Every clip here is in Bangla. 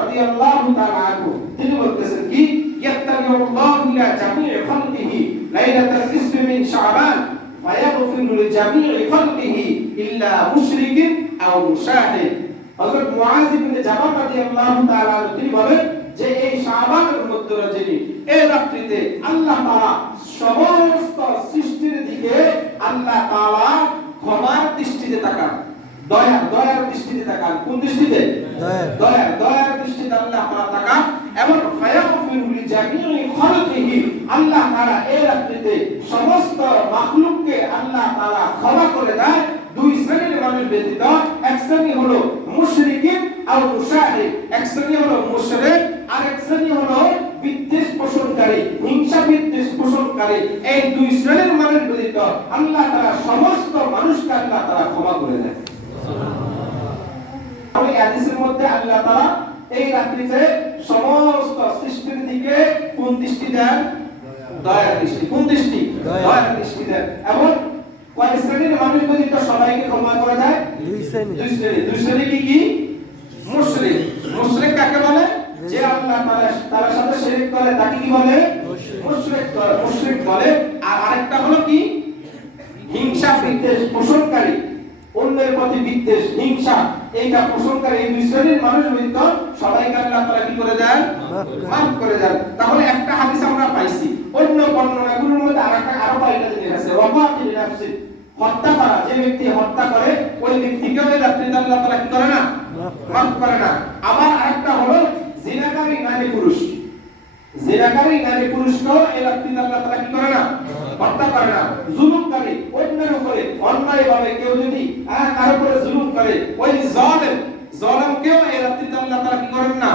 রাদিয়াল্লাহু তাআলা আনহু তিনি বলতেছেন কি ইয়াত্তাবিউল্লাহু ইলা জামি'i খালকিহি লাইলাতাল নিসফি মিন শাবান ফায়াগফিরু লিজামি'i খালকিহি ইল্লা মুশরিকিন আও মুশাহিদ। হযরত মুআয ইবনে জাবাল রাদিয়াল্লাহু তাআলা তিনি বলেন যে এই শাবানের মধ্য রজনী এই রাত্রিতে আল্লাহ তাআলা সমস্ত সৃষ্টির দিকে আল্লাহ তাআলা ক্ষমার দৃষ্টিতে তাকান, দয়ার দৃষ্টিতে তাকান। কোন দৃষ্টিতে? দয়ার দৃষ্টিতে আল্লাহ তাআলা তাকান এবং ফায়াগফিরু লিজামি'i খালকিহি আল্লাহ তাআলা এই রাত্রিতে সমস্ত মাখলুককে আল্লাহ তাআলা ক্ষমা করে দেয় দুই শ্রেণীর মানুষ ব্যতীত। এক শ্রেণী হলো মুশরিকিন আর মুশাহিদ, এক শ্রেণী হলো মুশরিক আর এক শ্রেণী হলো বিদ্বেষ পোষণকারী, হিংসা বিদ্বেষ পোষণকারী। এই দুই শ্রেণীর মানুষ ব্যতীত আল্লাহ তাআলা সমস্ত মানুষকে আল্লাহ তাআলা ক্ষমা করে দেয়। ওই হাদিসের মধ্যে আল্লাহ তাআলা এই রাত্রিতে সমস্ত সৃষ্টির দিকে কোন দৃষ্টি দেন? দয়ার দৃষ্টি। কোন দৃষ্টি? দয়ার দৃষ্টি দেন। এবং কয় শ্রেণীর মানুষ ব্যতীত সবাইকে ক্ষমা করে দেয়? দুই শ্রেণী কি কি? মুশরিক। মুশরিক কাকে বলে? যে আল্লাহ তাআলার সাথে শিরক করে তাকে কি বলে? মুশরিক বলে। আর আরেকটা হলো কি? হিংসা বিদ্বেষ পোষণকারী, অন্যের প্রতি বিদ্বেষ হিংসা এইটা পোষণকারী। এই দুই শ্রেণীর মানুষ ব্যতীত সবাইকে আল্লাহ তাআলা কি করে দেন? মাফ করে দেন। তাহলে একটা হাদিস আমরা পাইছি, অন্য বর্ণনাগুলোর মধ্যে আরো কয়েকটা জিনিস আছে। ওয়াফাতিল নাফসি, হত্যা করা, যে ব্যক্তি হত্যা করে ওই ব্যক্তিকে ওই রাত্রিতে আল্লাহ তাআলা কি করে না? মাফ করে না। আবার আরেকটা হলো জিনাকারী নারী পুরুষ, জিনাকারী নারী পুরুষকেও এই রাত্রিতে আল্লাহ তাআলা কি করে না? হত্যা করে না। জুলুমকারী, অন্যের উপরে অন্যায়ভাবে কেউ যদি কারো উপরে জুলুম করে ওই জালেমকেও এই রাত্রিতে আল্লাহ তাআলা কি করেন না?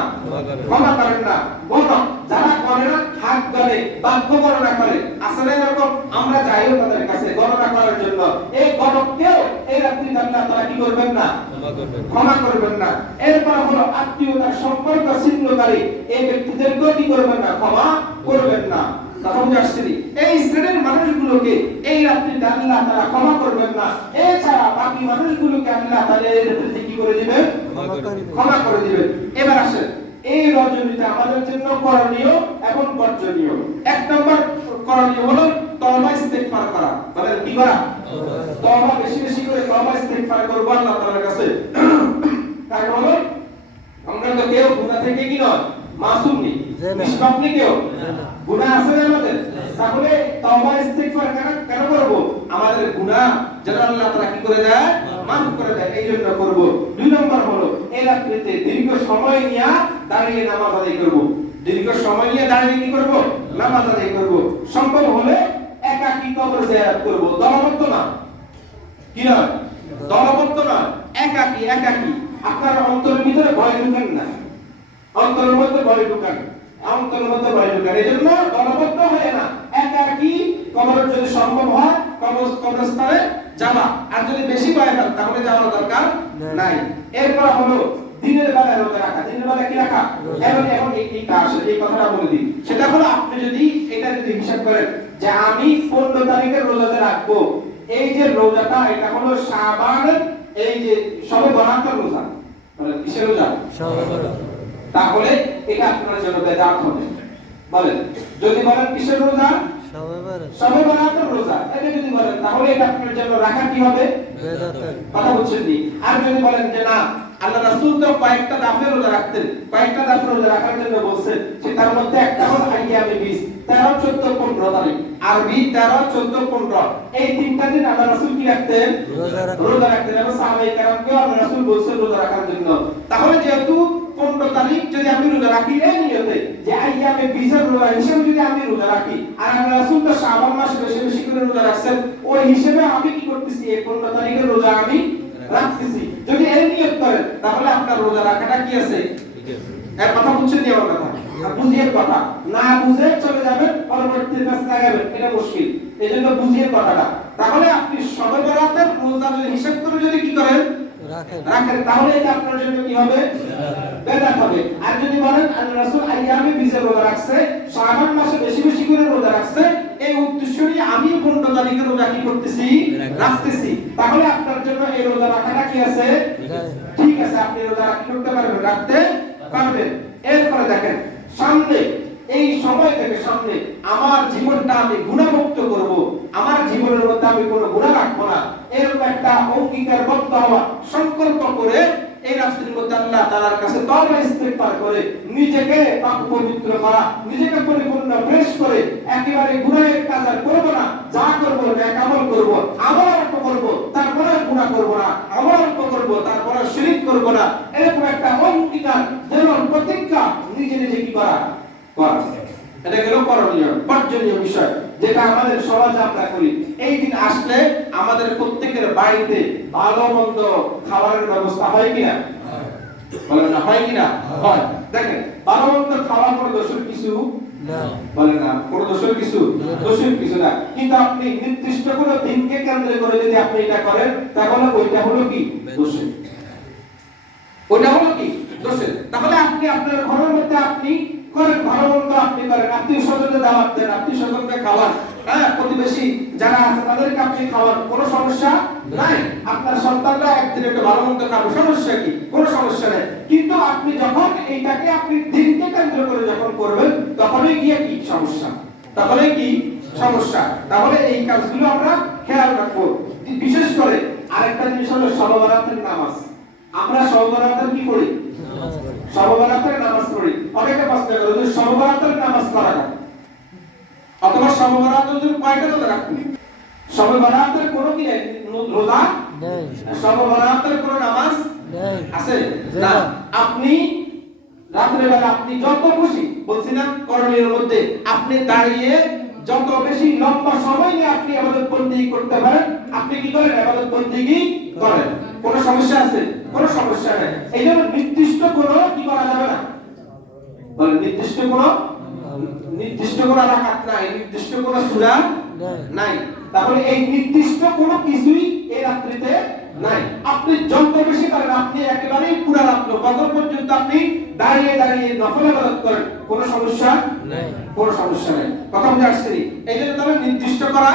ক্ষমা করেন না। গণক যারা করে না, হাত ধরে বাক্য গণনা করে, আসলে এরকম আমরা যাইও তাদের কাছে গণনা করার জন্য, এই গণককেও এই রাত্রিতে আল্লাহ তাআলা কি করবেন না? ক্ষমা করবেন না। এরপর হলো আত্মীয়তার সম্পর্ক ছিন্নকারী, এই ব্যক্তিদেরকেও কি করবেন না? ক্ষমা করবেন না। তখন আসছেনি এই শ্রেণীর মানুষগুলোকে এই রাত্রিতে আল্লাহ তাআলা ক্ষমা করবেন না। এছাড়া বাকি মানুষগুলোকে আল্লাহ তাআলা এই রাত্রিতে কি করে দিবেন? ক্ষমা করে দিবেন। এবার আসেন এই রজনীতে আমাদের জন্য করণীয় এবং বর্জনীয়। এক নম্বর করণীয় হলো তওবা ইস্তেগফার করা। বলেন কি করা? তওবা বেশি বেশি করে তওবা ইস্তেগফার করব আল্লাহ তাআলার কাছে। কারণ হলো আমরা তো কেউ গুনাহ থেকে কি নয়, মাসুম নেই, নিষ্পাপ নেই, কেউ গুনাহ আছে আমাদের। তাহলে তওবা ইস্তেগফার কেন করব? আমাদের গুনাহ যেন আল্লাহ তাআলা কি করে দেয়? মাফ করে দেয়, এই জন্য করব। দুই নম্বর হলো এই রাত্রিতে দীর্ঘ সময় নিয়ে দাঁড়িয়ে নামাজ আদায় করব। দীর্ঘ সময় নিয়ে দাঁড়িয়ে কি করব? নামাজ আদায় করব। সম্ভব হলে একাকী কবর জিয়ারত করব, দলবদ্ধ না। কি না? দলবদ্ধ না, একাকী। আপনার অন্তরের ভিতরে ভয় ঢুকেন না, অন্তরের মধ্যে ভয় ঢুকান, অন্তরের মধ্যে ভয় ঢুকান। এজন্য দলবদ্ধ হয়ে না, একাকী কবর যদি সম্ভব হয় কবরস্থানে যাওয়া। আর যদি বেশি ভয় পান তাহলে যাওয়ার দরকার নাই। এরপর হলো দিনের বেলা রোজা রাখা। দিনের বেলা কি রাখা? এখন এইটা আসলে এই কথাটা বলে দিই। সেটা হলো আপনি যদি এটা হিসাব করেন যে আমি 15 তারিখের রোজাতে রাখবো, এই যে রোজাটা এটা হলো শাবানের এই যে শবে বরাতের রোজা। বলেন কিসের রোজা? শবে বরাত। তাহলে এটা আপনার জন্য বেদাত হবে। বলেন যদি বলেন কিসের রোজা? শবে বরাতের রোজা। এটা যদি বলেন তাহলে এটা আপনার জন্য রাখা কি হবে? বেদাত। কথা বুঝছেন নি? আর যদি বলেন যে না আল্লাহ রাসূল তো কয়েকটা দাফের রোজা রাখতেন, কয়েকটা দাফের রোজা রাখার জন্য বলছেন, সেটার মধ্যে একটা হলো আইয়ামে 20, 13, 14, 15 তারিখ, আরবি 13, 14, 15 এই তিনটা দিন আল্লাহ রাসূল কি রাখতেন? রোজা রাখতেন। এবং সাহাবায়ে কেরামকেও আল্লাহ রাসূল বলছেন রোজা রাখার জন্য। তাহলে যেহেতু 15 তারিখ যদি আমি রোজা রাখি এই নিয়তে যে আইয়ামে 20 এর রোজা হিসেবে যদি আমি রোজা রাখি, আর আল্লাহ রাসূল তো শাবান মাসে বেশি বেশি করে রোজা রাখছেন, ওই হিসেবে আমি কি করতেছি? এই 15 তারিখের রোজা আমি রাখতেছি। যদি এই নিয়ত করেন তাহলে আপনার রোজা রাখাটা কি আছে? এর কথা বুঝছেন নি? আমার কথা বুঝিয়ে কথা না বুঝে চলে যাবেন, পরবর্তী কাছে লাগাবেন, এটা মুশকিল। এজন্য বুঝিয়ে কথাটা। তাহলে আপনি শবে বরাতের রোজা যদি হিসাব করে যদি কি করেন? রাখেন, তাহলে এটা আপনার জন্য কি হবে? বেদাত হবে। আর যদি বলেন আল্লাহ রাসূল আইয়ামে 20 এর রোজা রাখছে, শাবান মাসে বেশি বেশি করে রোজা রাখছে, এই উদ্দেশ্য নিয়ে আমি 15 তারিখের রোজা কি করতেছি? রাখতেছি। তাহলে আপনার জন্য এই রোজা রাখাটা কি আছে? ঠিক আছে, আপনি রোজা কি করতে পারবেন? রাখতে করবেন। এরপরে দেখেন সামনে এই সময় থেকে সামনে আমার জীবনটা আমি গুণামুক্ত করব, আমার জীবনের মধ্যে আমি কোনো গুনাহ রাখবো না, এরকম একটা অঙ্গীকারবদ্ধ হওয়া, সংকল্প করে এই রাত্রির মধ্যে আল্লাহ তাআলার কাছে তওবা ইস্তিগফার করে নিজেকে পাক পবিত্র করা, নিজেকে পরিপূর্ণ ফ্রেশ করে একেবারে গুনাহের কাজ আর করব না, যা করব নেক আমল করব, আমল অল্প করব তারপরে গুনাহ করব না, আমল অল্প করব তারপরে শিরক করব না, এরকম একটা অঙ্গীকার দৃঢ় প্রতিজ্ঞা নিজে নিজে কি করা। এটা গেল করণীয় বর্জনীয় বিষয়, যেটা আমাদের সমাজে আমরা করি। এই দিন আসলে আমাদের প্রত্যেকের বাড়িতে ভালো মন্দ খাবারের ব্যবস্থা হয় কিনা? বলেন না, হয় কিনা? হয়। দেখেন ভালো মন্দ খাওয়া কোনো দোষের কিছু না, বলেন না, কোনো দোষের কিছু না। কিন্তু আপনি নির্দিষ্ট কোনো দিনকে কেন্দ্র করে যদি আপনি এটা করেন, তাহলে ওইটা হলো কি? দোষের। ওইটা হলো কি? দোষের। তাহলে আপনি আপনার ঘরের মধ্যে আপনি করেন, ভালো মন্দ আপনি করেন, আত্মীয় স্বজনদের দাওয়াত দেন, আত্মীয় স্বজনকে খাওয়ান, হ্যাঁ, প্রতিবেশী যারা আছে তাদেরকে আপনি খাওয়ান, কোনো সমস্যা নাই। আপনার সন্তানরা একদিন একটু ভালো মন্দ খাবে, সমস্যা কি? কোনো সমস্যা নেই। কিন্তু আপনি যখন এইটাকে আপনি দিনকে কেন্দ্র করে যখন করবেন, তখনই গিয়ে কি সমস্যা, তাহলে কি সমস্যা। তাহলে এই কাজগুলো আমরা খেয়াল রাখবো। বিশেষ করে আরেকটা জিনিস হলো শবে বরাতের নামাজ। আমরা শবে বরাতের কি করি? শবে বরাতের নামাজ পড়ি। অনেকে প্রশ্ন করে যে শবে বরাতের নামাজ পড়া না, অথবা শবে বরাতের জন্য কয়টা রোজা রাখবো? শবে বরাতের কোনো কি রোজা নেই, শবে বরাতের কোনো নামাজ নেই, আছে না। আপনি রাতের বেলা আপনি যত খুশি, বলছি না করণীয়ের মধ্যে, আপনি দাঁড়িয়ে যত বেশি লম্বা সময় নিয়ে আপনি ইবাদত বন্দেগী করতে পারেন, আপনি কি করেন? ইবাদত বন্দেগী করেন। কোনো সমস্যা আছে? কোনো সমস্যা নেই। এই জন্য নির্দিষ্ট কোনো কি করা যাবে না, বলেন নির্দিষ্ট কোনো রাকাত নাই, নির্দিষ্ট কোনো সূরা নাই। তাহলে এই নির্দিষ্ট কোনো কিছুই এই রাত্রিতে নাই। আপনি যত বেশি পারেন, আপনি একেবারে পুরো রাত ফজর পর্যন্ত আপনি দাঁড়িয়ে দাঁড়িয়ে নফল ইবাদত করেন, কোনো সমস্যা নেই, কোনো সমস্যা নেই। কথা বুঝে আসছে? এই জন্য তবে নির্দিষ্ট করা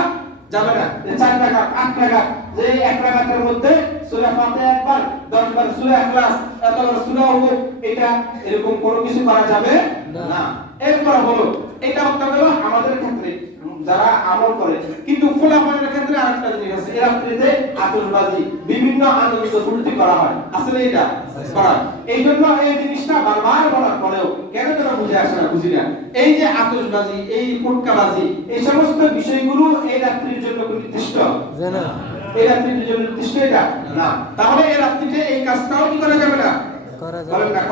যাবে না যে 4 রাকাত 8 রাকাত, যে এক রাকাতের মধ্যে সূরা ফাতিহা একবার, 10 বার সূরা ইখলাস, এতবার সূরা ওহদ, এটা এরকম কোনো কিছু করা যাবে না। এরপর হলো এটা হতে গেল আমাদের ক্ষেত্রে যারা আমল করে। কিন্তু খোলাফানের ক্ষেত্রে আরেকটা জিনিস আছে, এই রাত্রিতে আতশবাজি, বিভিন্ন আনন্দ ফুর্তি করা হয়, আসলে এটা করা। এই জন্য এই জিনিসটা বারবার বলার পরেও কেন তোরা বুঝে আসে না, বুঝি না। এই যে আতশবাজি, এই ফুটকাবাজি, এই সমস্ত বিষয়গুলো এই রাত্রির জন্য নির্দিষ্ট না, এই রাত্রির জন্য নির্দিষ্ট এটা না। তাহলে এই রাত্রিতে এই কাজটাও কি করা যাবে না,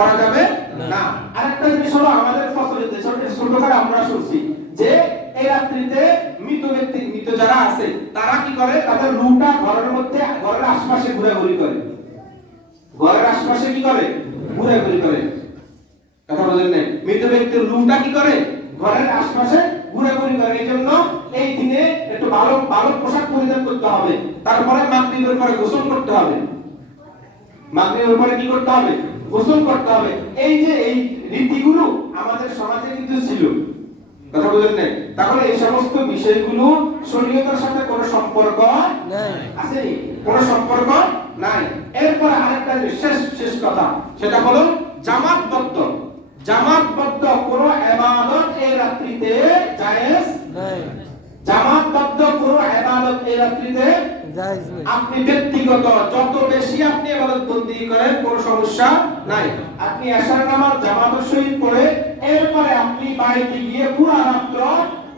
করা যাবে না। আরেকটা জিনিস হলো আমাদের ফসলেতে ছোটখাটো আমরা শুনছি যে এই রাত্রিতে মৃত ব্যক্তি, মৃত যারা আছে তারা কি করে? তাদের রূহটা ঘরের মধ্যে, ঘরের আশেপাশে ঘোরাঘুরি করে, ঘরের আশেপাশে কি করে? ঘোরাঘুরি করে। কথা বলেন না? মৃত ব্যক্তির রূহটা কি করে? ঘরের আশেপাশে ঘোরাঘুরি করে। এই জন্য এই দিনে একটু ভালো ভালো পোশাক পরিধান করতে হবে, তারপরে মাগরিবের পরে গোসল করতে হবে। মাগরিবের পরে কি করতে হবে? গোসল করতে হবে। এই যে এই রীতিগুলো আমাদের সমাজে কিন্তু ছিল, কথা বুঝেন না? তাহলে এই সমস্ত বিষয়গুলো শরীয়তের সাথে কোনো সম্পর্ক নাই, আছে? কোনো সম্পর্ক নাই। এরপর আরেকটা শেষ কথা, সেটা হলো জামাতবদ্ধ কোনো ইবাদত এই রাত্রিতে জায়েজ নাই। জামাতবদ্ধ কোনো ইবাদত এই রাত্রিতে জায়েজ নাই। আপনি ব্যক্তিগত যত বেশি আপনি ইবাদত বন্দেগী করেন, কোনো সমস্যা নাই। আপনি এশার নামাজ জামাতের সহিত পড়ে এরপরে আপনি বাড়িতে গিয়ে পুরো রাত্র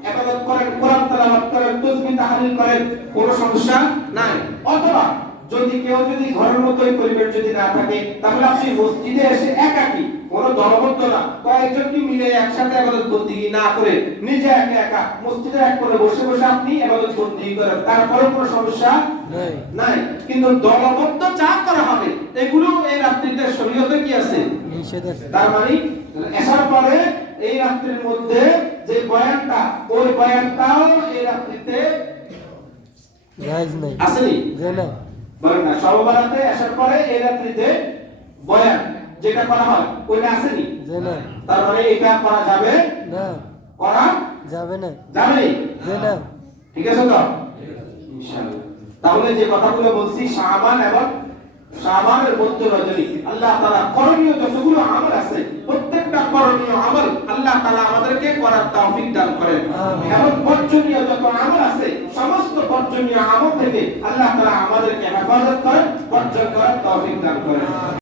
ইবাদত করেন, কোরআন তেলাওয়াত করেন, তাসবিহ তাহলিল করেন, কোনো সমস্যা নাই। অথবা যদি কেউ ঘরের মতোই পরিবেশ যদি না থাকে, তাহলে আপনি মসজিদে এসে একাকী, কোনো দলবদ্ধ না, কয়েকজনকে মিলে একসাথে ইবাদত বন্দেগী না করে নিজে একা একা মসজিদে এক করে বসে বসে আপনি ইবাদত বন্দেগী করেন, তারপরে কোনো সমস্যা নাই। কিন্তু দলবদ্ধ যা করা হবে এগুলো এই রাত্রিতে শরীয়তে কি আছে? নিষেধ আছে। তার মানে এসার পরে এই রাত্রির মধ্যে যে বয়ানটা, ওই বয়ানটাও এই রাত্রিতে জায়েজ নাই, আসেনি? না, বলেন না। শবে বরাতে আসার পরে এই রাত্রিতে বয়ান যেটা করা হয় ওইটা আসেনি? না। তার মানে এটা করা যাবে না, করা যাবে না, যাবে না। ঠিক আছে তো ইনশাআল্লাহ? তাহলে যে কথাগুলো বলছি শাবান এবং শাবানের মধ্য রজনী, আল্লাহ তাআলা করণীয় যতগুলো আমল আছে আছে প্রত্যেকটা করণীয় আমল আল্লাহ তাআলা আমাদেরকে করার তৌফিক দান করেন। এবং বর্জনীয় যত আমল আছে সমস্ত বর্জনীয় আমল থেকে আল্লাহ তাআলা আমাদেরকে হেফাজত করেন, বর্জন করার তৌফিক দান করেন।